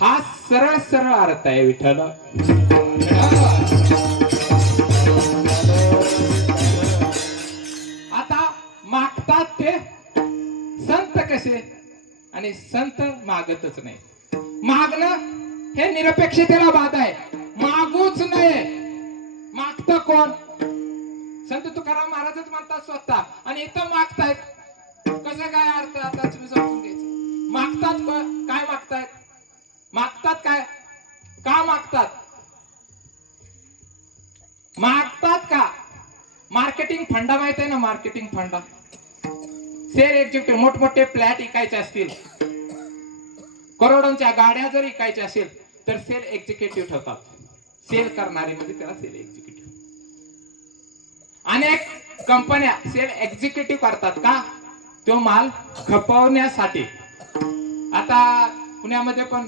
हा सरळ सरळ अर्थ आहे विठ्ठल. आता मागतात ते संत कसे, आणि संत मागतच नाही. मागणं हे निरपेक्षतेला बाधा आहे. मागूच नये. मागतं कोण? संत तुकाराम महाराजच म्हणतात स्वतः, आणि इथं मागतायत. कसं काय अर्थ आता तुम्ही समजून घ्यायचं. मागतात काय मागतायत? मागतात काय? का मागतात? मागतात का? मार्केटिंग फंडा माहित आहे ना? मार्केटिंग फंडा, सेल एक्झिक्युटिव्ह, मोठमोठे फ्लॅट विकायचे असतील, करोडोंच्या गाड्या जर विकायच्या असेल तर सेल एक्झिक्युटिव्ह ठेवतात. सेल करणारे म्हणजे त्याला सेल एक्झिक्युटिव्ह. अनेक कंपन्या सेल एक्झिक्युटिव्ह करतात का? तो माल खपवण्यासाठी. आता पुण्यामध्ये पण